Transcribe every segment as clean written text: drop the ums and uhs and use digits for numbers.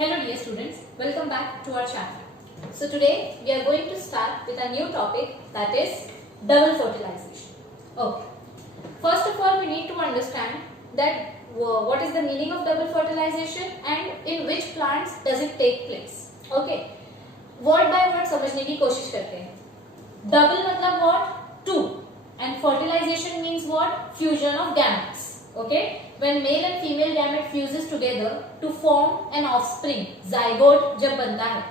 Hello dear students, welcome back to our channel. So today we are going to start with a new topic, that is double fertilization. Okay. First of all we need to understand that what is the meaning of double fertilization and in which plants does it take place. Okay. Word by word समझने की कोशिश करते हैं. Double मतलब what? Two. And fertilization means what? Fusion of gametes. Okay. When male and female gamete fuses together to form an offspring, zygote जब बनता है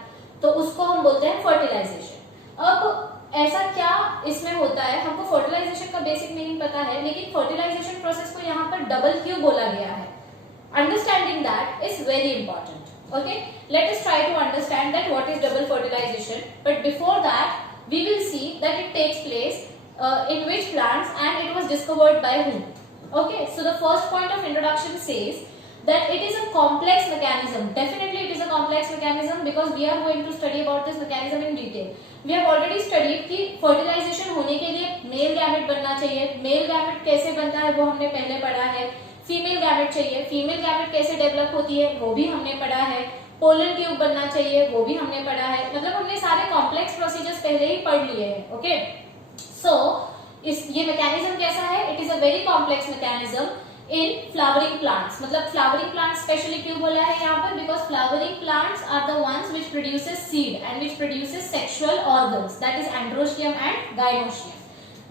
तो उसको हम बोलते हैं fertilization. अब ऐसा क्या इसमें होता है, हमको fertilization का बेसिक मीनिंग पता है, लेकिन fertilization प्रोसेस को यहाँ पर डबल क्यों बोला गया है? Understanding that is very important. Okay, let us try to understand that what is double fertilization. But before that, we will see that it takes place in which plants and it was discovered by whom. Okay, so the first point of introduction says that it is a complex mechanism. Definitely it is a complex mechanism because we are going to study about this mechanism in detail. We have already studied कि fertilization होने के लिए male gamete बनना चाहिए. Male gamete कैसे बनता है वो हमने पहले पढ़ा है. Female gamete चाहिए. Female gamete कैसे डेवलप होती है वो भी हमने पढ़ा है. पोलन ट्यूब बनना चाहिए वो भी हमने पढ़ा है. मतलब हमने सारे कॉम्प्लेक्स प्रोसीजर्स पहले ही पढ़ लिए हैं. ओके, सो ये मैकेनिज्म कैसा है? It is a very complex mechanism in flowering plants. मतलब फ्लावरिंग प्लांट्स स्पेशली क्यों बोला है यहाँ पर? Because flowering plants are the ones which produces seed and which produces sexual organs, that is androecium and gynoecium,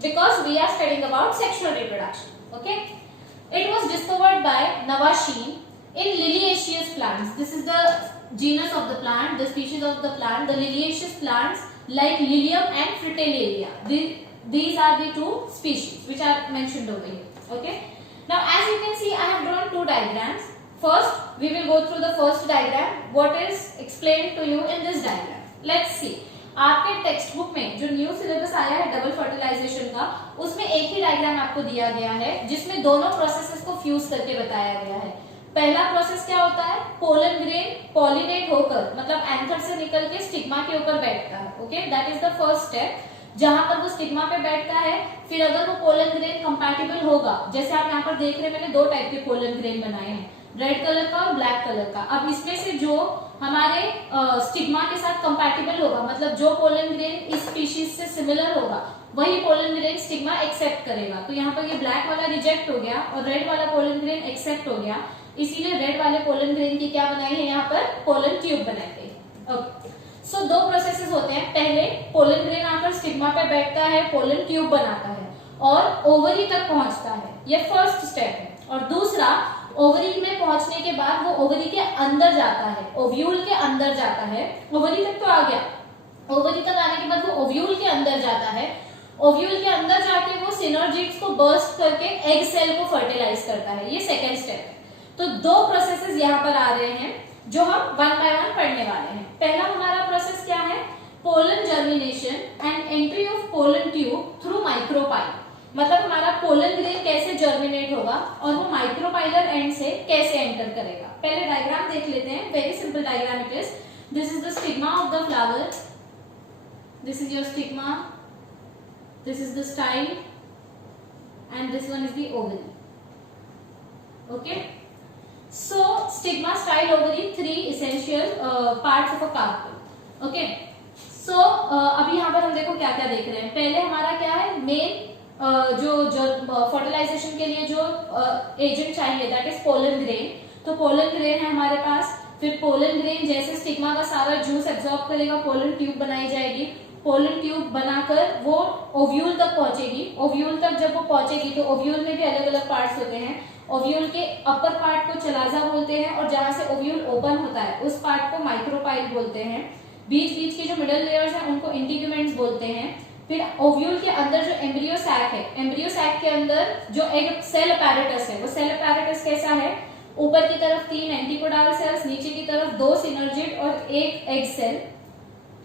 because we are studying about sexual reproduction. Okay, it was discovered by Navasheen in liliaceous plants. This is the genus of the plant, the species of the plant, the liliaceous plants like Lilium and Fritillaria. These are the two species which are mentioned over here. Okay. Now as you can see, I have drawn two diagrams. First, we will go through the first diagram. What is explained to you in this diagram? Let's see. आपके text book में जो new syllabus आया है double fertilisation का, उसमें एक ही diagram आपको दिया गया है जिसमें दोनों प्रोसेसेस को फ्यूज करके बताया गया है. पहला प्रोसेस क्या होता है? पोलन ग्रेन पॉलिनेट होकर, मतलब एंथर से निकल के स्टिग्मा के ऊपर बैठता है. Okay, that is the first step. जहां पर वो स्टिग्मा पे बैठता है, फिर अगर वो पोलन ग्रेन कंपैटिबल होगा, जैसे आप यहाँ पर देख रहे हैं, मैंने दो टाइप के पोलन ग्रेन बनाए हैं, रेड कलर का और ब्लैक कलर का. अब इसमें से जो हमारे स्टिग्मा के साथ कंपैटिबल होगा, मतलब जो पोलन ग्रेन इस स्पीशीज से सिमिलर होगा, वही पोलन ग्रेन स्टिग्मा एक्सेप्ट करेगा. तो यहाँ पर ये ब्लैक वाला रिजेक्ट हो गया और रेड वाला पोलन ग्रेन एक्सेप्ट हो गया, इसीलिए रेड वाले पोलन ग्रेन की क्या बनाई है यहाँ पर? पोलन ट्यूब बनाई गई. ओके, सो दो प्रोसेसेस होते हैं. पहले पोलन ग्रेन आकर स्टिग्मा पे बैठता है, पोलन ट्यूब बनाता है और ओवरी तक पहुंचता है. ये फर्स्ट स्टेप है. और दूसरा, ओवरी में पहुंचने के बाद वो ओवरी के अंदर जाता है, ओव्यूल के अंदर जाता है. ओवरी तक तो आ गया, ओवरी तक आने के बाद वो ओव्यूल के अंदर जाता है. ओव्यूल के अंदर जाके वो सिनर्जिड्स को बर्स्ट करके एग सेल को फर्टिलाइज करता है. ये सेकेंड स्टेप है. तो दो प्रोसेसेस यहाँ पर आ रहे हैं जो हम वन बाय वन पढ़ने वाले हैं. पहला हमारा प्रोसेस क्या है? Pollen germination and entry of pollen tube through micropyle. मतलब हमारा पोलन ग्रेन कैसे जर्मिनेट होगा और वो माइक्रोपाइलर एंड से कैसे एंटर करेगा. पहले डायग्राम देख लेते हैं. Very simple diagram it is. This is the stigma of the flower, this is your stigma, this is the style and this one is the ovary. Okay, so stigma, style, ovary, three essential parts of a carpel. Okay, so अभी यहाँ पर हम देखो क्या क्या देख रहे हैं. पहले हमारा क्या है? मेन जो फर्टिलाइजेशन के लिए जो एजेंट चाहिए, दैट इज पोलन ग्रेन. तो पोलन ग्रेन है हमारे पास. फिर पोलन ग्रेन जैसे स्टिग्मा का सारा जूस एब्जॉर्ब करेगा, पोलन ट्यूब बनाई जाएगी. पोलन ट्यूब बनाकर वो ओव्यूल तक पहुंचेगी. ओव्यूल तक जब वो पहुंचेगी तो ओव्यूल में भी अलग अलग पार्ट्स होते हैं. ओव्यूल के अपर पार्ट को चलाजा बोलते हैं और जहां से ओव्यूल ओपन होता है उस पार्ट को माइक्रोपाइल बोलते हैं. बीच बीच के जो मिडल लेयर्स हैं उनको इंटीग्यूमेंट्स बोलते हैं. फिर ओव्यूल के अंदर जो एम्ब्रियो सैक है, एम्ब्रियो सैक के अंदर जो एग सेल अपैरेटस है, वो सेल अपैरेटस कैसा है? ऊपर की तरफ 3 एंटीकोडाल सेल्स, नीचे की तरफ 2 सिनर्जिड और 1 एग सेल,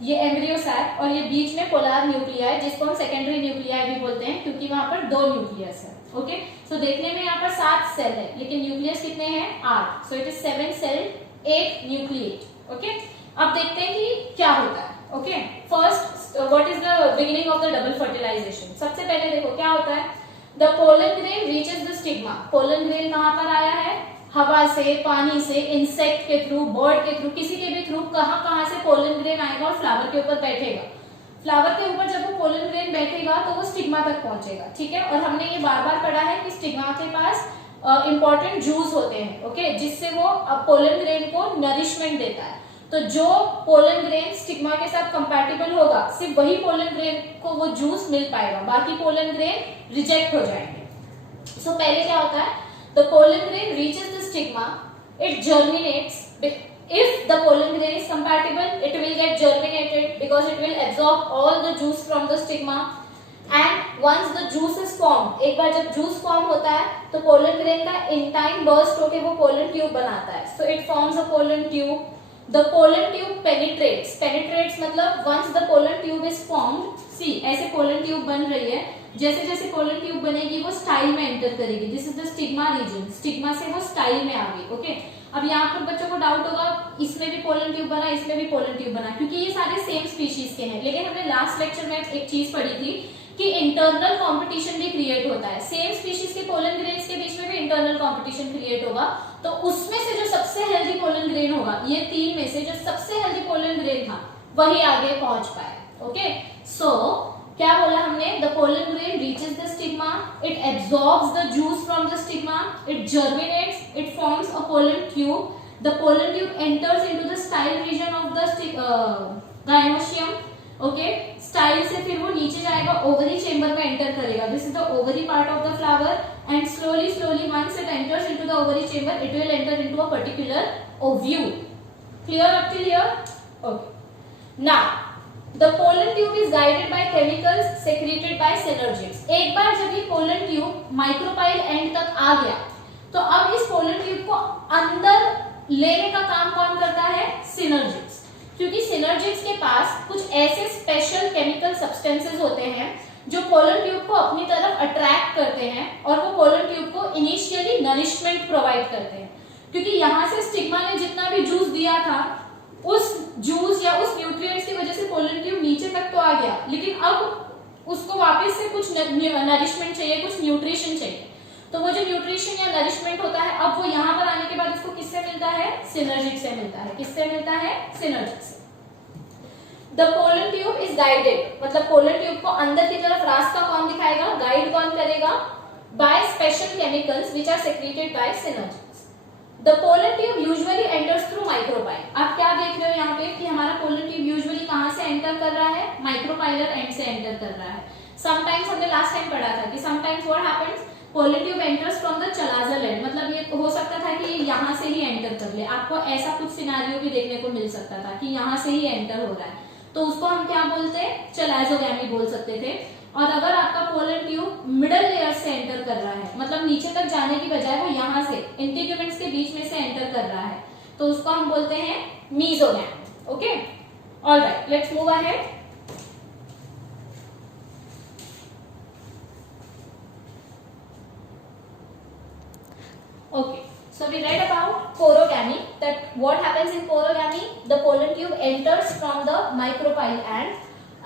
ये एम्ब्रियो सैक. और ये बीच में पोलार न्यूक्लियाई, जिसको हम सेकेंडरी न्यूक्लियाई भी बोलते हैं क्योंकि वहां पर 2 न्यूक्लियस है. ओके, सो देखने में यहाँ पर 7 सेल है लेकिन न्यूक्लियस कितने हैं? 8. So it is 7 cell 8 nucleate. Okay, अब देखते हैं कि क्या होता है. Okay, first what is the beginning of the double fertilisation. सबसे पहले देखो क्या होता है. The pollen grain reaches the stigma. Pollen grain कहाँ पर आया है? हवा से, पानी से, इंसेक्ट के थ्रू, बर्ड के थ्रू, किसी के भी थ्रू कहाँ कहाँ से पोलन ग्रेन आएगा और फ्लावर के ऊपर बैठेगा। फ्लावर के ऊपर जब वो पोलन ग्रेन बैठेगा तो वो स्टिग्मा तक पहुंचेगा, ठीक है। और हमने ये बार बार पढ़ा है कि स्टिग्मा के पास इंपॉर्टेंट जूस होते हैं, ओके, जिससे वो पोलन ग्रेन को नरिशमेंट देता है। तो जो पोलन ग्रेन स्टिग्मा के साथ कंपैटिबल होगा, सिर्फ वही पोलन ग्रेन को वो जूस मिल पाएगा, बाकी पोलन ग्रेन रिजेक्ट हो जाएंगे। सो पहले क्या होता है, the pollen grain reaches the stigma, it germinates. If the pollen grain is compatible, it will get germinated because it will absorb all the juice from the stigma. And once the juice is formed, एक बार जब juice form होता है तो pollen grain का in time burst होके वो pollen tube बनाता है. So it forms a pollen tube. The pollen tube penetrates. Penetrates मतलब once the pollen tube is formed, see ऐसे pollen tube बन रही है. जैसे जैसे pollen tube बनेगी वो स्टाइल में एंटर करेगी. This is the stigma region. Stigma से वो स्टाइल में आ गई, ओके। अब यहाँ पर बच्चों को डाउट होगा, इसमें भी पोलन ट्यूब बना, इसमें भी पोलन ट्यूब बना, क्योंकि ये सारे सेम स्पीशीज के हैं। लेकिन हमने लास्ट लेक्चर में एक चीज पढ़ी थी कि इंटरनल कंपटीशन भी क्रिएट होता है। सेम स्पीशीज के पोलन ग्रेन्स के बीच में भी इंटरनल कंपटीशन क्रिएट होगा। तो उसमें से जो सबसे हेल्दी पोलन ग्रेन होगा, ये तीन में से जो सबसे हेल्दी पोलन ग्रेन था, वही आगे पहुंच पाए, ओके। सो क्या बोला हमने, the pollen grain reaches the stigma, it absorbs the juice from the stigma, it germinates, it forms a pollen tube, the pollen tube enters into the style region of the gynoecium, okay. Style से फिर वो नीचे जाएगा, ovary chamber में enter करेगा। This is the ovary part of the flower and slowly slowly once it enters into the ovary chamber, it will enter into a particular ovule. Clear up till here? Okay. Now The pollen tube is guided by chemicals secreted by synergids. एक बार जब ये pollen tube micropyle and तक आ गया, तो अब इस pollen tube को अंदर लेने का काम कौन करता है? synergids. क्योंकि synergids के पास कुछ ऐसे स्पेशल केमिकल सब्सटेंसेस होते हैं जो pollen tube को अपनी तरफ अट्रैक्ट करते हैं और वो pollen tube को इनिशियली नरिशमेंट प्रोवाइड करते हैं। क्योंकि यहाँ से स्टिग्मा ने जितना भी जूस दिया था, उस जूस या उस न्यूट्रिएंट्स की वजह से पोलन ट्यूब नीचे तक तो आ गया, लेकिन अब उसको वापस से कुछ नरिशमेंट चाहिए, कुछ न्यूट्रिशन चाहिए। तो वो जो न्यूट्रिशन या नरिशमेंट होता है, अब वो यहाँ पर आने के बाद उसको किससे मिलता है? सिनर्जिड से मिलता है। किससे मिलता है? सिनर्जिड से। The pollen tube is guided, मतलब पोलन ट्यूब को अंदर की तरफ रास्ता कौन दिखाएगा, गाइड कौन करेगा? By special chemicals which are secreted by synergid. The pollen tube usually enters through micropyle. आप क्या देख रहे हो यहाँ पे कि हमारा pollen tube usually कहाँ से एंटर कर रहा है? माइक्रोपाइलर एंड से एंटर कर रहा है। Sometimes हमने लास्ट टाइम पढ़ा था कि sometimes what happens, pollen tube enters from the chalazal end, मतलब ये हो सकता था कि ये यहाँ से ही एंटर कर ले। आपको ऐसा कुछ सिनारियो भी देखने को मिल सकता था कि यहाँ से ही एंटर हो रहा है, तो उसको हम क्या बोलते हैं? चलाजोगैमी बोल सकते थे। और अगर आपका पोलन ट्यूब मिडल लेयर से एंटर कर रहा है, मतलब नीचे तक जाने की बजाय वो यहाँ से इंटीग्यूमेंट्स के बीच में से एंटर कर रहा है, तो उसको हम बोलते हैं mesogamy, okay. Alright, let's move ahead. Okay, so we read about porogamy, that what happens in porogamy, the pollen tube enters from the micropyle end.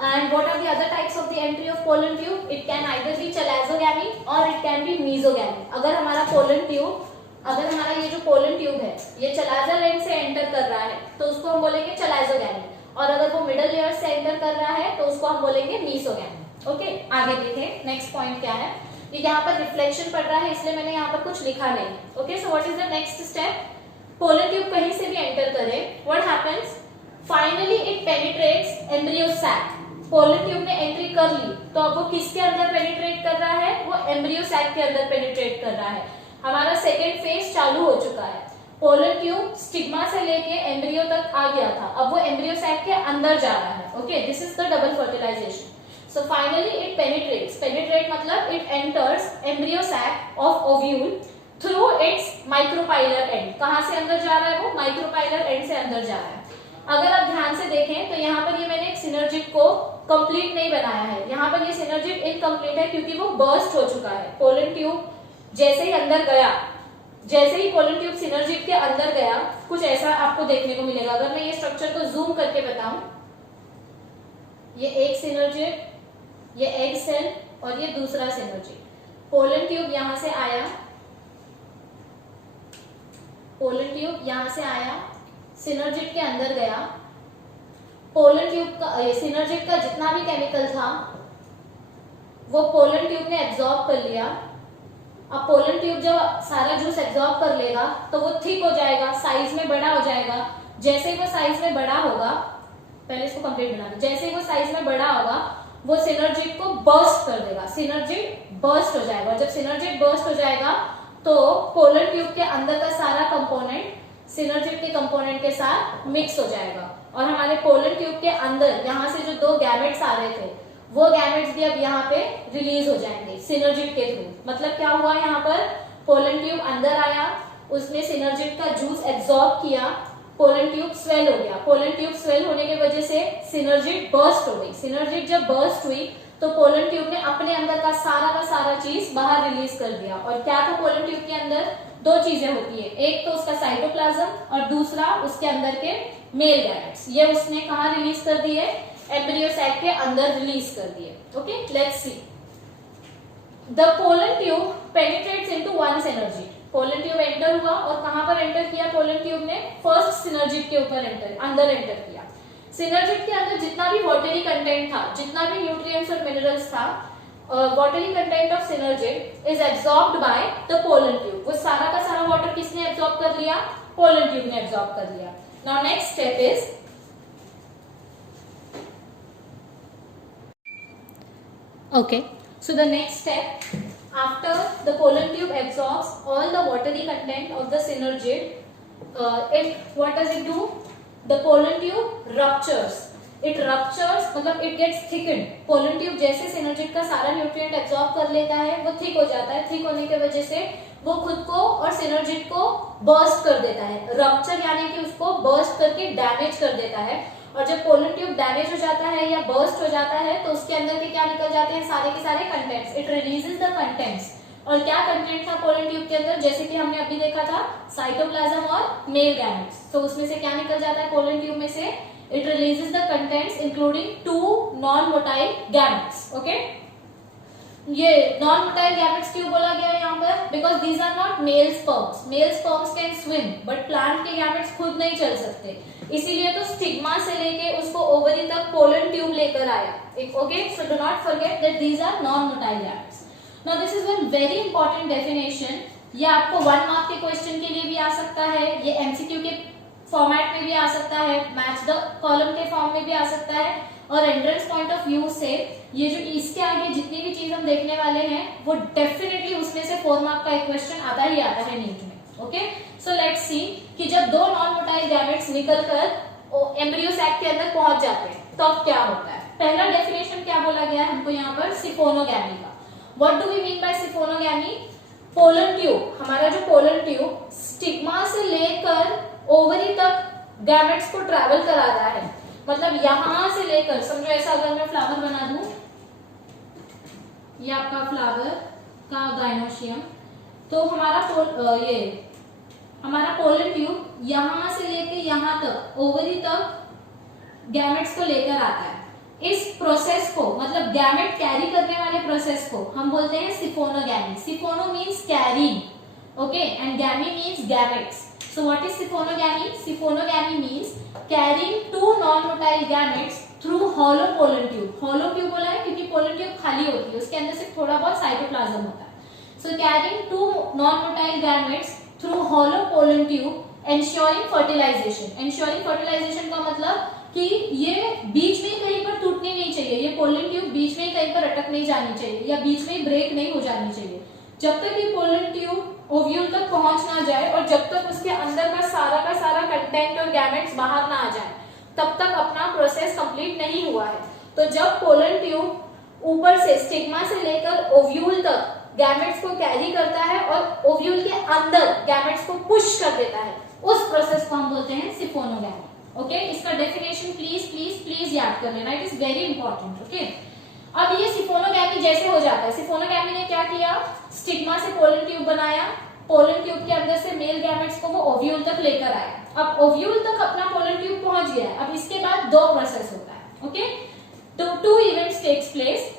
And what are the other types of the entry of pollen tube? It can either be chalazogamy or it can be mesogamy. अगर हमारा pollen tube, अगर हमारा ये जो pollen tube है, ये chalazal end से enter कर रहा है, तो उसको हम बोलेंगे चलाजोगैमी, और अगर वो मिडल लेयर से एंटर कर रहा है, तो उसको हम बोलेंगे मीसोगैमी। ओके, आगे देखें नेक्स्ट पॉइंट क्या है। ये यहाँ पर रिफ्लेक्शन पड़ रहा है, इसलिए मैंने यहाँ पर कुछ लिखा नहीं। Okay, so what is the next step? Pollen tube कहीं से भी एंटर करे, what happens? Finally it penetrates embryo sac. Pollen tube ने एंट्री कर ली, तो अब वो किसके अंदर पेनिट्रेट कर रहा है? वो एम्ब्रियो सैक के अंदर पेनिट्रेट कर रहा है। हमारा सेकेंड फेज चालू हो चुका है। पोलन ट्यूब स्टिग्मा से लेके एम्ब्रियो तक आ गया था, अब वो एम्ब्रियो सैक के अंदर जा रहा है। Okay, this is the double fertilisation. So finally it penetrates. Penetrate मतलब it enters embryo sac of ovule through its micropylar end. कहाँ से अंदर जा रहा है वो? Micropylar end से अंदर जा रहा है। अगर आप ध्यान से देखें तो यहाँ पर ये मैंने एक सिनर्जिड को कंप्लीट नहीं बनाया है, यहाँ पर ये सिनर्जिड इनकम्प्लीट है क्योंकि वो बर्स्ट हो चुका है। पोलन ट्यूब जैसे ही अंदर गया, जैसे ही पोलन ट्यूब सिनर्जिड के अंदर गया, कुछ ऐसा आपको देखने को मिलेगा। अगर मैं ये स्ट्रक्चर को जूम करके बताऊं, ये एक सिनर्जिड, ये एग सेल और ये दूसरा सिनर्जिड। पोलन ट्यूब यहां से आया, पोलन ट्यूब यहाँ से आया, सिनर्जिड के अंदर गया, पोलन ट्यूब का सिनर्जिड का जितना भी केमिकल था वो पोलन ट्यूब ने एब्जॉर्ब कर लिया। अब पोलन ट्यूब जब सारा जूस एब्जॉर्ब कर लेगा तो वो थिक हो जाएगा, साइज में बड़ा हो जाएगा। जैसे ही वो साइज में बड़ा होगा, पहले इसको कंप्लीट बना दो, जैसे ही वो साइज में बड़ा होगा वो सिनर्जिड को बर्स्ट कर देगा, सिनर्जिड बर्स्ट हो जाएगा। जब सिनर्जिड बर्स्ट हो जाएगा तो पोलन ट्यूब के अंदर का सारा कंपोनेंट सिनर्जिड के कंपोनेंट के साथ मिक्स हो जाएगा और हमारे पोलन ट्यूब के अंदर यहाँ से जो दो गैमेट्स आ रहे थे वो गैमेट्स भी अब यहाँ पे रिलीज हो जाएंगे सिनर्जिड के थ्रू। मतलब क्या हुआ, यहाँ पर पोलन ट्यूब अंदर आया, उसने सिनर्जिड का जूस एब्जॉर्ब किया, पोलन ट्यूब स्वेल हो गया। पोलन ट्यूब स्वेल होने की वजह से सिनर्जिड बर्स्ट हो गई। सिनर्जिड जब बर्स्ट हुई तो पोलन ट्यूब ने अपने अंदर का सारा चीज बाहर रिलीज कर दिया। और क्या था पोलन ट्यूब के अंदर, दो चीजें होती है, एक तो उसका साइटोप्लाज्म और दूसरा उसके अंदर के मेल गैमेट्स। ये उसने कहाँ रिलीज कर दिए, एम्ब्रियो सैक के अंदर रिलीज कर दिए। Okay, let's see. The pollen tube penetrates into one synergid. Pollen tube enter हुआ और कहां पर एंटर किया पोलन ट्यूब ने, फर्स्ट सिनर्जिड के ऊपर अंदर एंटर किया। सिनर्जिड के अंदर जितना भी वाटरी कंटेंट था, जितना भी न्यूट्रिएंट्स और मिनरल्स था, watery content of synergid is absorbed by the pollen tube. वो सारा का सारा वाटर किसने एब्सॉर्ब कर लिया, पोलन ट्यूब ने एब्सॉर्ब कर लिया। Now next step is, okay, so the next step, after the pollen tube absorbs all the watery content of the synergid, what does it do, the pollen tube ruptures, it ruptures मतलब it gets thickened। pollen tube जैसे synergid का सारा nutrient absorb कर लेता है वो thick हो जाता है, thick होने की वजह से वो खुद को और synergid को burst कर देता है। rupture यानी कि उसको burst करके damage कर देता है। और जब पोलन ट्यूब डैमेज हो जाता है या बर्स्ट हो जाता है तो उसके अंदर के क्या निकल जाते हैं, सारे के सारे contents, it releases the contents. और क्या कंटेंट था पोलन ट्यूब के अंदर, जैसे कि हमने अभी देखा था साइटोप्लाज्म और मेल गैमेट्स। तो उसमें से क्या निकल जाता है पोलन ट्यूब में से, it releases the contents including 2 non motile gametes. Okay, ये नॉन मोटाइल गैमेट्स क्यों बोला गया है यहाँ पर, because these are not male sperms. Male sperms can swim but plant के गैमेट्स खुद नहीं चल सकते, इसीलिए तो स्टिग्मा से लेके उसको ओवरी तक पोलन ट्यूब लेकर आया। Okay, so do not forget that these are non motile gametes. Now this is one very important definition. ये आपको 1 मार्क के क्वेश्चन के लिए भी आ सकता है, ये एमसीक्यू के फॉर्मेट में भी आ सकता है, मैच द कॉलम के फॉर्म में भी आ सकता है। और एंट्रेंस पॉइंट ऑफ व्यू से ये जो इसके आगे जितनी भी चीज हम देखने वाले हैं वो डेफिनेटली उसमें से 4 मार्क का एक क्वेश्चन आता ही आता है नीट में। ओके, सो लेट्स सी कि जब 2 नॉन मोटाइल गैमेट्स निकलकर एम्ब्रियो सैक के अंदर पहुंच जाते हैं तब तो क्या होता है। पहला डेफिनेशन क्या बोला गया है हमको यहाँ पर, सिफोनोगैमी का। What do we mean by siphonogamy, pollen tube, हमारा जो पोलन ट्यूब स्टिग्मा से लेकर ओवरी तक गैमेट्स को ट्रैवल करा रहा है। मतलब यहां से लेकर, समझो ऐसा अगर मैं फ्लावर बना दूं, ये आपका फ्लावर का गाइनोशियम, तो हमारा पोलन ट्यूब यहां से लेके यहां तक ओवरी तक गैमेट्स को लेकर आता है। इस प्रोसेस को, मतलब गैमेट कैरी करने वाले प्रोसेस को हम बोलते हैं siphonogamy. Siphono means carrying, okay, and gamy means gametes. So what is siphonogamy? Siphonogamy means carrying 2 non-motile gametes through hollow pollen tube. Hollow tube बोला है क्योंकि pollen tube खाली होती है, उसके अंदर सिर्फ थोड़ा बहुत साइटोप्लाज्म होता है। So carrying 2 non-motile gametes through hollow pollen tube, ensuring fertilization. Ensuring fertilization का मतलब कि ये बीच में कहीं पर टूटनी नहीं चाहिए, ये pollen tube बीच में कहीं पर अटक नहीं जानी चाहिए या बीच में ब्रेक नहीं हो जानी चाहिए। जब तक ये pollen tube ओव्यूल तक पहुंच ना जाए और जब तक उसके अंदर का सारा कंटेंट और गैमेट्स बाहर ना आ जाए तब तक अपना प्रोसेस कंप्लीट नहीं हुआ है। तो जब पोलन ट्यूब ऊपर से स्टिग्मा से लेकर ओव्यूल तक गैमेट्स को कैरी करता है और ओव्यूल के अंदर गैमेट्स को पुश कर देता है, उस प्रोसेस को हम बोलते हैं सिफोनोगैमी। ओके, इसका डेफिनेशन प्लीज प्लीज प्लीज याद कर लेना, it is very important. Okay, अब ये सिफोनोगैमी जैसे हो जाता है, सिफोनोगैमी ने क्या किया, स्टिग्मा से पोलन ट्यूब बनाया, पोलन ट्यूब के अंदर से मेल गैमेट्स को वो ओव्यूल तक लेकर आया। अब ओव्यूल तक अपना पोलन ट्यूब पहुंच गया है। अब इसके बाद 2 प्रोसेस होता है। ओके, तो 2 events takes place,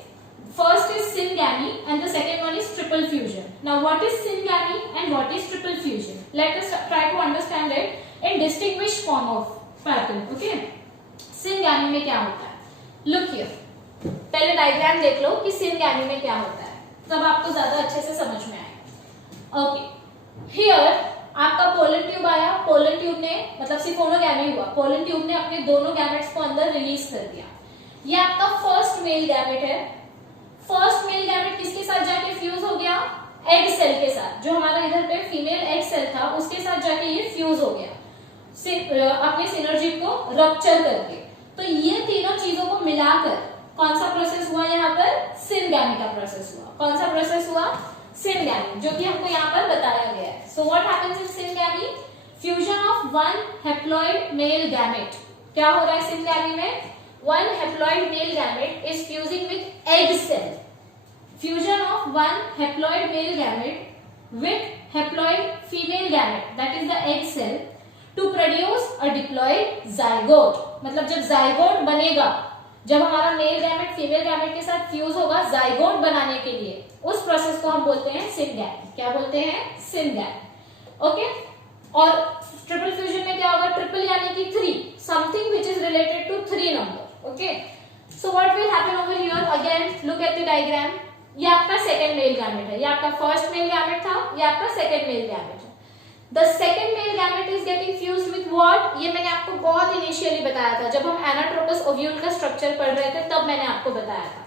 first is syngamy and the second one is triple fusion. Now what is syngamy and what is triple fusion? Let us try to understand it in distinguished form of pattern. Okay, syngamy में क्या होता है? Look here. पहले diagram देख लो कि syngamy में क्या होता है, तब आपको ज्यादा अच्छे से समझ में आएगा. Okay, here आपका पोलन ट्यूब आया, पोलन ट्यूब ने मतलब सिफोनोगैमी हुआ, पोलन ट्यूब ने अपने दोनों गैमेट्स को अंदर रिलीज कर दिया. ये आपका फर्स्ट मेल गैमेट है. फर्स्ट मेल गैमेट किसके साथ जाके फ्यूज हो गया? एग सेल के साथ. जो हमारा इधर पे फीमेल एग सेल था उसके साथ जाके ये फ्यूज हो गया अपने सिनर्जी को रप्चर करके. तो ये तीनों चीजों को मिलाकर कौन सा प्रोसेस हुआ? यहाँ पर सिनगैमी का प्रोसेस हुआ. कौन सा प्रोसेस हुआ? सिनगैमी, जो कि हमको यहाँ पर बताया गया है. So what happens in syngamy? Fusion of one haploid male gamete. क्या हो रहा है सिनगैमी में? One haploid male gamete is fusing with egg cell. Fusion of one haploid male gamete with haploid female gamete, that is the egg cell, to produce a diploid zygote. मतलब जब zygote बनेगा, जब हमारा male gamete female gamete के साथ fuse होगा zygote बनाने के लिए, उस प्रोसेस को हम बोलते हैं सिनगैमी. क्या बोलते हैं? सिनगैमी. ओके. और ट्रिपल फ्यूजन में क्या होगा? ट्रिपल यानी कि 3, something which is related to 3 number. Okay, so what will happen over here? Again, look at the diagram. ये आपका सेकेंड मेल गैमेट है, ये आपका फर्स्ट मेल गैमेट था, ये आपका सेकेंड मेल गैमेट है. The second male gamete is getting fused with what? ये मैंने आपको बहुत इनिशियली बताया था, जब हम एनाट्रोपस ओव्यूल का स्ट्रक्चर पढ़ रहे थे तब मैंने आपको बताया था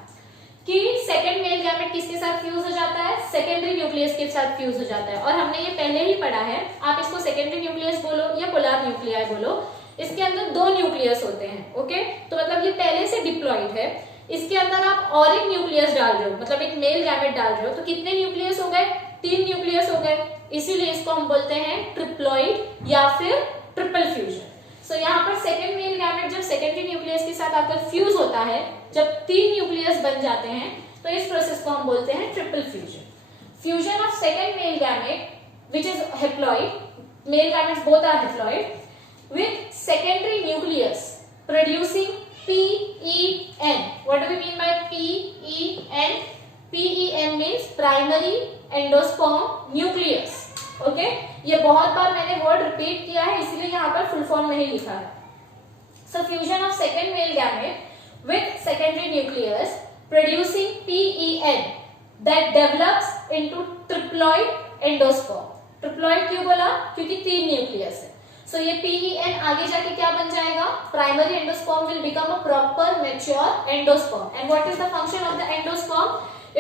कि सेकेंड मेल गैमेट किसके साथ फ्यूज हो जाता है? सेकेंडरी न्यूक्लियस के साथ फ्यूज हो जाता है. और हमने ये पहले ही पढ़ा है. आप इसको सेकेंडरी न्यूक्लियस बोलो या पोलर न्यूक्लियाई बोलो, इसके अंदर 2 न्यूक्लियस होते हैं. ओके, तो मतलब ये पहले से डिप्लॉइड है. इसके अंदर आप और एक न्यूक्लियस डाल रहे हो, मतलब एक मेल गैमेट डाल रहे हो, तो कितने न्यूक्लियस हो गए? 3 न्यूक्लियस हो गए. इसीलिए इसको हम बोलते हैं ट्रिप्लॉइड या फिर ट्रिपल फ्यूजन. सो यहाँ पर सेकेंड मेल गैमेट जब सेकेंडरी न्यूक्लियस के साथ आकर फ्यूज होता है, जब 3 न्यूक्लियस बन जाते हैं, तो इस प्रोसेस को हम बोलते हैं triple fusion. Fusion of second male gamete which is haploid, male gametes both are haploid, with secondary nucleus producing PEN. What do we mean by PEN? PEN means primary endosperm nucleus. Okay, ये बहुत बार मैंने word repeat किया है, इसलिए यहाँ पर full form नहीं लिखा है. So fusion of second male gamete with secondary nucleus producing PEN that develops into triploid endosperm. Triploid क्यों बोला? क्योंकि 3 न्यूक्लियस है. So ये PEN आगे जाके क्या बन जाएगा? Primary endosperm will become a proper mature endosperm. And what is the function of the endosperm?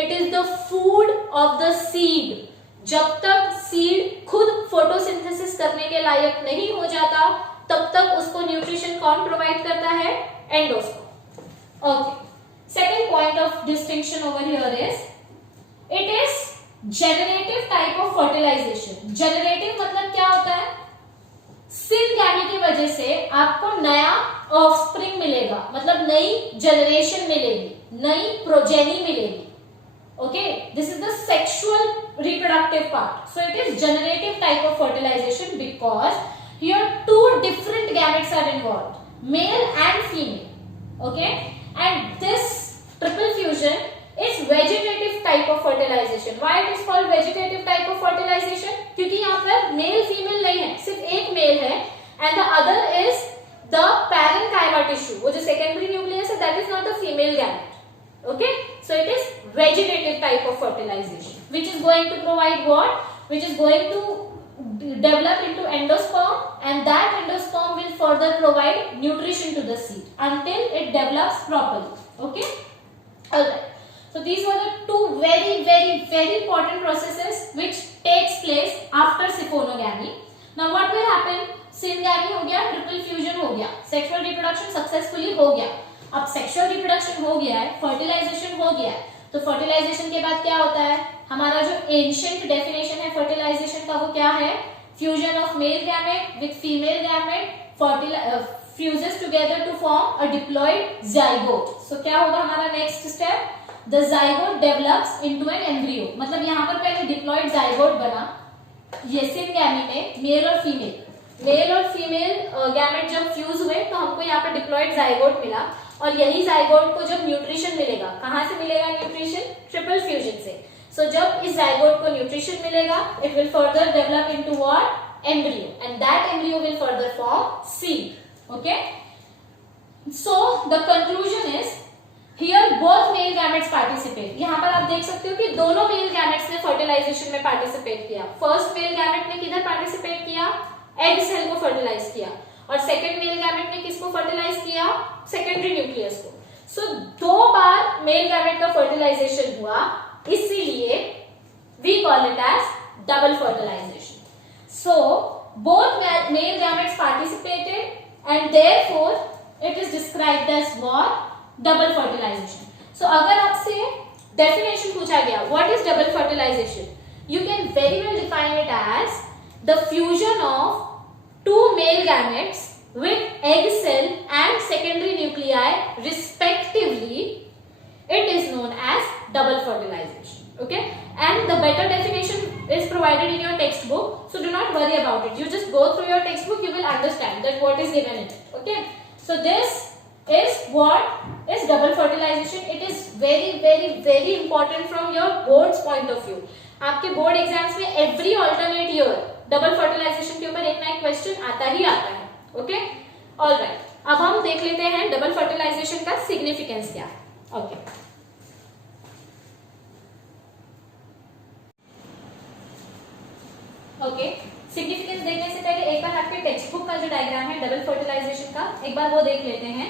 It is the food of the seed. जब तक सीड खुद फोटोसिंथेसिस करने के लायक नहीं हो जाता, तब तक उसको न्यूट्रिशन कौन प्रोवाइड करता है? Endosperm. Okay. Second point of distinction over here is it is generative type of fertilization. Generative मतलब क्या होता है? सिनगैमी की वजह से आपको नया ऑफस्प्रिंग मिलेगा, मतलब नई जनरेशन मिलेगी, नई प्रोजेनी मिलेगी. Okay, this is the sexual reproductive part. So it is generative type of fertilisation because here 2 different gametes are involved, male and female. Okay, and this triple fusion is vegetative type of fertilization. Why it is called vegetative type of fertilization? क्योंकि यहाँ पर male female नहीं है, सिर्फ एक mail है and the other is the parenchyma tissue. वो जो secondary nucleus है that is not the female gamete. Okay, so it is vegetative type of fertilization, which is going to provide what? Which is going to develop into endosperm, and that endosperm will further provide nutrition to the seed until it develops properly. Okay, alright. So these were the 2 very important processes which takes place after siphonogamy. Now what will happen? Syngamy हो गया, triple fusion हो गया, sexual reproduction successfully हो गया. अब sexual reproduction हो गया है, fertilization हो गया है, तो fertilization के बाद क्या होता है? हमारा जो ancient definition है fertilization का वो क्या है? Fusion of male gamete with female gamete fuses together to form a diploid zygote. So क्या होगा हमारा next step? The zygote develops into an embryo. मतलब यहाँ पर पहले diploid zygote बना, ये सिनगैमी में मेल और फीमेल गैमेट जब फ्यूज हुए तो हमको यहाँ पर diploid zygote मिला. और यही zygote को जब न्यूट्रिशन मिलेगा, कहाँ से मिलेगा न्यूट्रिशन? ट्रिपल फ्यूजन से. सो जब इस जाइगोट को न्यूट्रिशन मिलेगा, it will further develop into what, embryo, and that embryo will further form seed. Okay, so the conclusion is here both male gametes participate. यहाँ पर आप देख सकते हो कि दोनों मेल गैमेट्स ने फर्टिलाइजेशन में पार्टिसिपेट किया. फर्स्ट मेल गैमेट ने किधर पार्टिसिपेट किया, एग सेल को फर्टिलाइज किया, और सेकंड मेल गैमेट ने किसको फर्टिलाइज किया, सेकेंडरी न्यूक्लियस को. सो दो बार मेल गैमेट का फर्टिलाइजेशन हुआ, इसीलिए we call it as double fertilization. So both male gametes participated and therefore it is described as what, double fertilization. So अगर आपसे डेफिनेशन पूछा गया what is double fertilization, you can very well define it as the fusion of two male gametes with egg cell and secondary nuclei respectively. It is known as double fertilization. Okay, and the better definition is provided in your textbook, so do not worry about it. You just go through your textbook, you will understand that what is given in it. Okay, so this is what is double fertilization. It is very important from your board's point of view. आपके board exams में every alternate year double fertilisation के ऊपर एक ना एक question आता ही आता है. ओके, ऑलराइट, अब हम देख लेते हैं डबल फर्टिलाइजेशन का सिग्निफिकेंस क्या है. ओके, ओके, सिग्निफिकेंस देखने से पहले एक बार आपके टेक्स्ट बुक का जो डायग्राम है डबल फर्टिलाइजेशन का, एक बार वो देख लेते हैं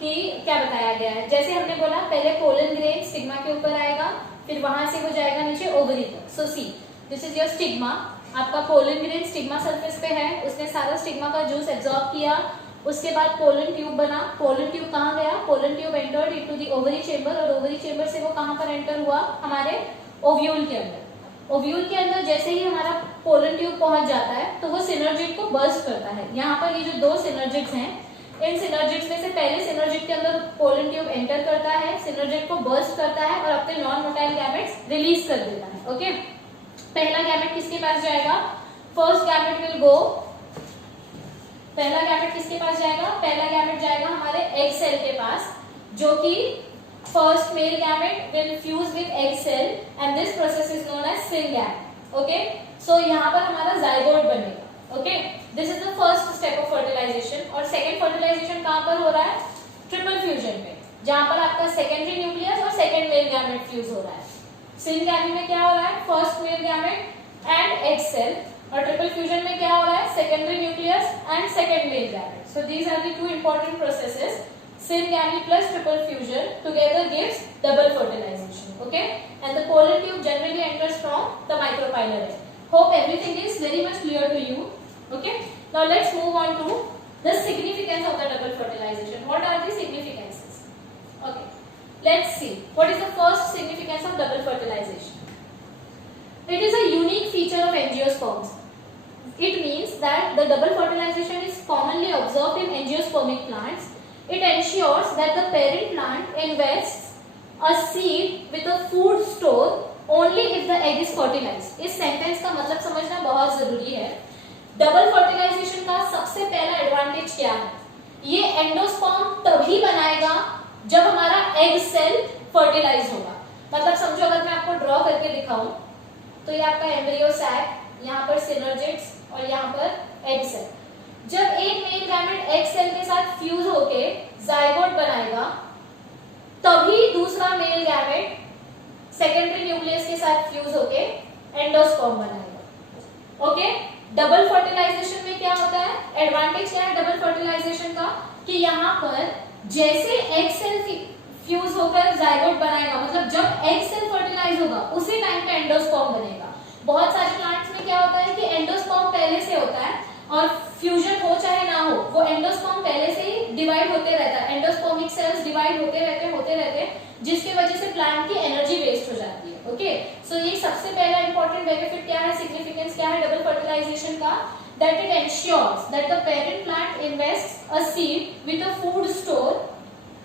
कि क्या बताया गया है. जैसे हमने बोला पहले पोलन ग्रेन स्टिग्मा के ऊपर आएगा, फिर वहां से वो जाएगा नीचे ओवरी तक. सो सी, दिस इज योर स्टिग्मा. आपका पोलन ग्रेन स्टिग्मा सरफेस पे है, उसने सारा स्टिग्मा का जूस एब्जॉर्ब किया. उसके बाद पोलन ट्यूब बना. पोलन ट्यूब कहाँ गया, pollen tube entered into the ovary chamber, और ओवरी चेंबर से वो कहाँ पर एंटर हुआ, हमारे ओव्यूल के अंदर. ओव्यूल के अंदर जैसे ही हमारा पोलन ट्यूब पहुंच जाता है तो वो सिनर्जिड को बर्स्ट करता है. यहाँ पर ये जो दो सिनर्जिड्स हैं, इन सिनर्जिड्स में से पहले सिनर्जिड के अंदर पोलन ट्यूब एंटर करता है, सिनर्जिड को बर्स्ट करता है और अपने नॉन मोटाइल गैमेट्स रिलीज कर देता है. ओके, पहला गैमेट किसके पास जाएगा, फर्स्ट गैमेट विल गो, पहला गैमेट किसके पास जाएगा, पहला गैमेट जाएगा हमारे एग सेल के पास, जो कि first male gamete will fuse with egg cell and this process is known as syngamy. Okay, so यहाँ पर हमारा जाइगोट बनेगा. Okay, this is the first step of fertilization. और सेकेंड फर्टिलाइजेशन कहाँ पर हो रहा है, ट्रिपल फ्यूजन पे, जहां पर आपका सेकेंडरी न्यूक्लियस और सेकेंड मेल गैमेट फ्यूज हो रहा है. सिनगैमी में क्या हो रहा है, first male gamete and egg cell, और ट्रिपल फ्यूजन में क्या हो रहा है, secondary nucleus and second male gamete. So these are the two important processes. Syngamy plus triple fusion together gives double fertilization. Okay, and the pollen tube generally enters from the micropylar egg. Hope everything is very much clear to you. Okay, now let's move on to the significance of the double fertilization. What are the significances? Okay, let's see. What is the first significance of double fertilization? It is a unique feature of angiosperms. It means that the double fertilization is commonly observed in angiospermic plants. It ensures that the parent plant invests a seed with a food store only if the egg is fertilized. इस sentence का मतलब समझना बहुत जरूरी है. Double fertilisation का सबसे पहला एडवांटेज क्या है, ये एंडोस्पर्म तभी बनाएगा जब हमारा एग सेल फर्टिलाइज होगा. मतलब समझो अगर मैं आपको ड्रॉ करके दिखाऊं तो ये आपका एम्ब्रियो सैक, यहाँ पर सिनर्जिड्स और यहाँ पर एग सेल. जब एक मेल गैमेट एग सेल के साथ फ्यूज होके जाइगोट बनाएगा, तभी दूसरा मेल गैमेट सेकेंडरी न्यूक्लियस के साथ फ्यूज होके एंडोस्पर्म बनाएगा. ओके, डबल फर्टिलाइजेशन में क्या होता है, एडवांटेज क्या है डबल फर्टिलाइजेशन का, कि यहाँ पर जैसे एग सेल फ्यूज होकर जाइगोट बनाएगा, मतलब जब एग सेल फर्टिलाइज होगा उसी टाइम पे एंडोस्पर्म बनेगा. बहुत सारे प्लांट्स में क्या होता है कि एंडोस्पर्म पहले से होता है और फ्यूजन हो चाहे ना हो, वो एंडोस्पर्म पहले से ही डिवाइड होते रहता है. एंडोस्पर्मिक सेल्स डिवाइड होते रहते जिसकी वजह से प्लांट की एनर्जी वेस्ट हो जाती है. ओके, सो ये सबसे पहला इंपॉर्टेंट बेनिफिट क्या है, सिग्निफिकेंस क्या है डबल फर्टिलाइजेशन का, that it ensures that the parent plant invests a seed with a food store.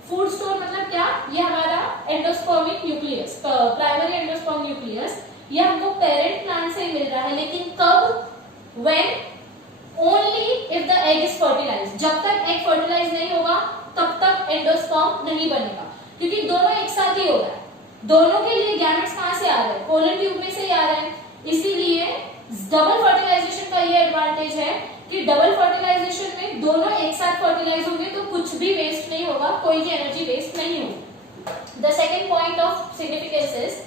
Food store मतलब क्या, ये हमारा endospermic nucleus, primary endosperm nucleus, ये हमको पेरेंट प्लांट से मिल रहा है. लेकिन कब, when, only if the egg is fertilised. जब तक एग फर्टिलाइज नहीं होगा तब तक एंडोस्पर्म नहीं बनेगा, क्योंकि दोनों एक साथ ही हो रहा है. दोनों के लिए गैमेट्स कहां से आ गए, पोलन कि डबल फर्टिलाइजेशन में दोनों एक साथ फर्टिलाइज होंगे तो कुछ भी वेस्ट नहीं होगा, कोई भी एनर्जी वेस्ट नहीं होगी। The second point of significance is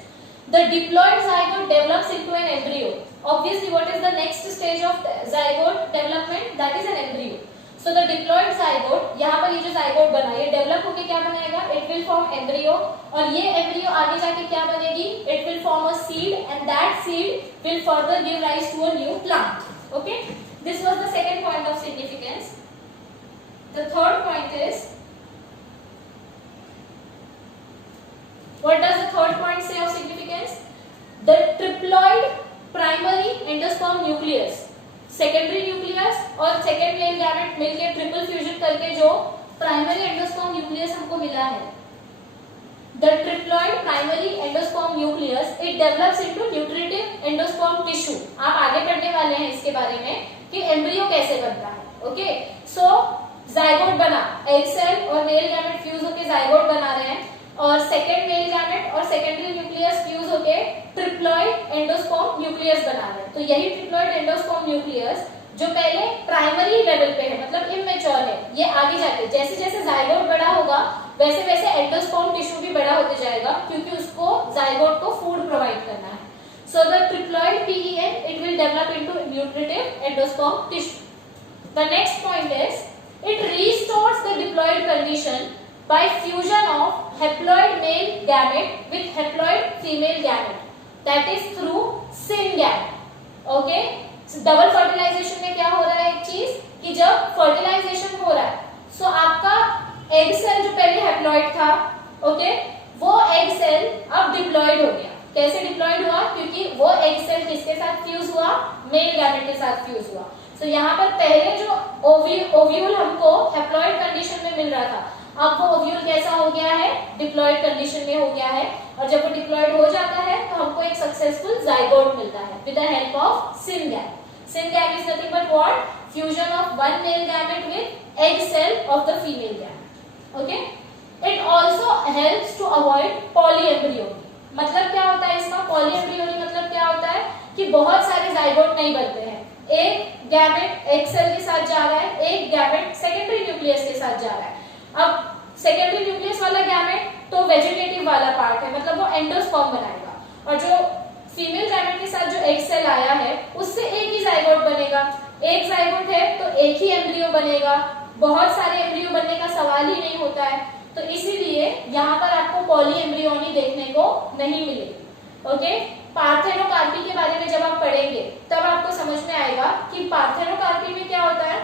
the diploid zygote develops into an embryo. Obviously, what is the next stage of zygote development? That is an embryo. So the diploid zygote, यहाँ पर ये जो zygote बना ये develop होके क्या बनाएगा? It will form embryo और ये embryo आगे जाके क्या बनेगी? It will form a seed and that seed will further give rise to a new plant. Okay? This was the second point of significance. The third point is, what does the third point say of significance? The triploid primary endosperm nucleus, secondary nucleus और second male gamete मिलके triple fusion करके जो primary endosperm nucleus हमको मिला है, the triploid primary endosperm nucleus, it develops into nutritive endosperm tissue. आप आगे पढ़ने वाले हैं इसके बारे में कि एम्ब्रियो कैसे बनता है। ओके, सो जाइगोट बना, एग सेल और मेल गैमेट फ्यूज होके जाइगोट बना रहे हैं और सेकेंड मेल गैमेट और सेकेंडरी न्यूक्लियस फ्यूज होके ट्रिप्लॉइड एंडोस्पर्म न्यूक्लियस बना रहे हैं। तो यही ट्रिप्लॉइड एंडोस्पर्म न्यूक्लियस जो पहले प्राइमरी लेवल पे है, मतलब इमेच्योर है, ये आगे जाके जैसे जैसे जाइगोट बड़ा होगा वैसे वैसे एंडोस्पर्म टिश्यू भी बड़ा होते जाएगा क्योंकि उसको जाइगोट को फूड प्रोवाइड करना है। So the triploid PEN it will develop into nutritive endosperm tissue. The next point is it restores the diploid condition by fusion of haploid male gamete with haploid female gamete, that is through syngam. Okay, double fertilisation में क्या हो रहा है, एक चीज कि जब fertilisation हो रहा है सो आपका एग सेल जो पहले हैप्लॉइड था, ओके, वो एग सेल अब डिप्लॉइड हो गया। कैसे डिप्लॉइड हुआ? क्योंकि वो एग सेल किसके साथ फ्यूज हुआ? मेल गैमेट के साथ फ्यूज हुआ। सो यहाँ पर पहले जो ओव्यूल हमको हैप्लॉइड कंडीशन में मिल रहा था, अब वो ओव्यूल कैसा हो गया है? डिप्लॉइड कंडीशन में हो गया है और जब वो डिप्लॉइड हो जाता है तो हमको एक सक्सेसफुल जाइगोट मिलता है with the help of syngamy. Syngam is nothing but what? Fusion of one male gamete with egg cell of the female gamete. Okay? It also helps to avoid polyembryony. मतलब क्या होता है इसका? polyembryony मतलब क्या होता है कि बहुत सारे जाइगोट नहीं बनते हैं। एक गैमेट एग सेल के साथ जा रहा है, एक गैमेट सेकेंडरी न्यूक्लियस के साथ जा रहा है। अब सेकेंडरी न्यूक्लियस वाला गैमेट तो वेजिटेटिव वाला पार्ट है, मतलब वो एंडोस्पर्म बनाएगा, और जो फीमेल गैमेट के साथ जो एग सेल आया है उससे एक ही जाइगोट बनेगा। एक जाइगोट है तो एक ही एम्ब्रियो बनेगा, बहुत सारे एम्ब्रियो बनने का सवाल ही नहीं होता है। तो इसीलिए यहाँ पर आपको पॉली एम्ब्रियोनी देखने को नहीं मिलेगी। ओके, पार्थेनोकार्पी के बारे में जब आप पढ़ेंगे तब आपको समझ में आएगा कि पार्थेनोकार्पी में क्या होता है,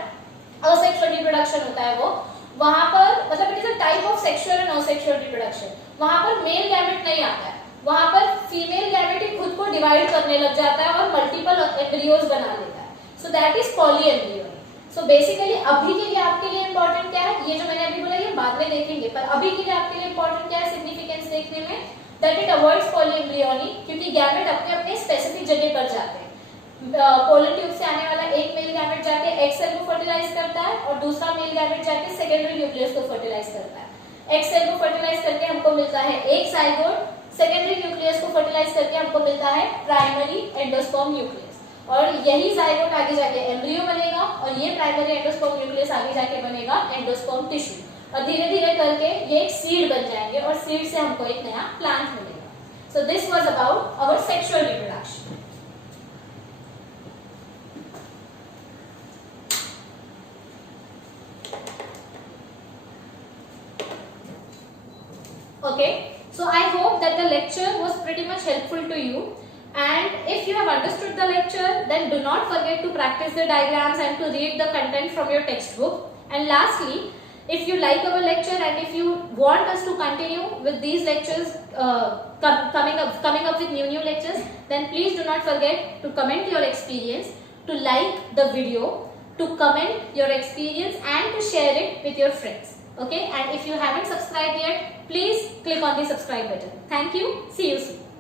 असेक्सुअल रिप्रोडक्शन होता है। वो वहां पर मतलब it is a type of sexual and asexual reproduction. वहां पर मेल गैमेट नहीं आता है, वहां पर फीमेल गैमेट ही खुद को डिवाइड करने लग जाता है और मल्टीपल एम्ब्रियोज बना लेता है। So that is poly embryony. So basically अभी के लिए आपके लिए इंपॉर्टेंट क्या है, ये जो मैंने अभी बोला ये बाद में देखेंगे, पर अभी के लिए आपके लिए इंपॉर्टेंट क्या है सिग्निफिकेंस देखने में, that it avoids poly embryony, क्योंकि गैमेट अपने अपने स्पेसिफिक जगह पर जाते हैं। पोलन ट्यूब से आने वाला एक मेल गैमेट जाके एग सेल को फर्टिलाइज करता है और दूसरा मेल गैमेट जाके सेकेंडरी न्यूक्लियस को फर्टिलाइज करता है। एग सेल को फर्टिलाइज करके हमको मिलता है एक जाइगोट, सेकेंडरी न्यूक्लियस को फर्टिलाइज करके हमको मिलता है प्राइमरी एंडोस्पर्म न्यूक्लियस, और यही जाइगोट आगे जाके एम्ब्रियो बनेगा और ये प्राइमरी एंडोस्पर्म न्यूक्लियस आगे जाके बनेगा एंडोस्पर्म टिश्यू, और धीरे धीरे करके ये एक सीड बन जाएंगे और सीड से हमको एक नया प्लांट मिलेगा। So this was about our sexual reproduction. Okay, so I hope that the lecture was pretty much helpful to you, and if you have understood the lecture, then do not forget to practice the diagrams and to read the content from your textbook. And lastly, if you like our lecture and if you want us to continue with these lectures, coming up with new lectures, then please do not forget to comment your experience, to like the video, to comment your experience and to share it with your friends. Okay, and if you haven't subscribed yet, please click on the subscribe button. Thank you. See you soon.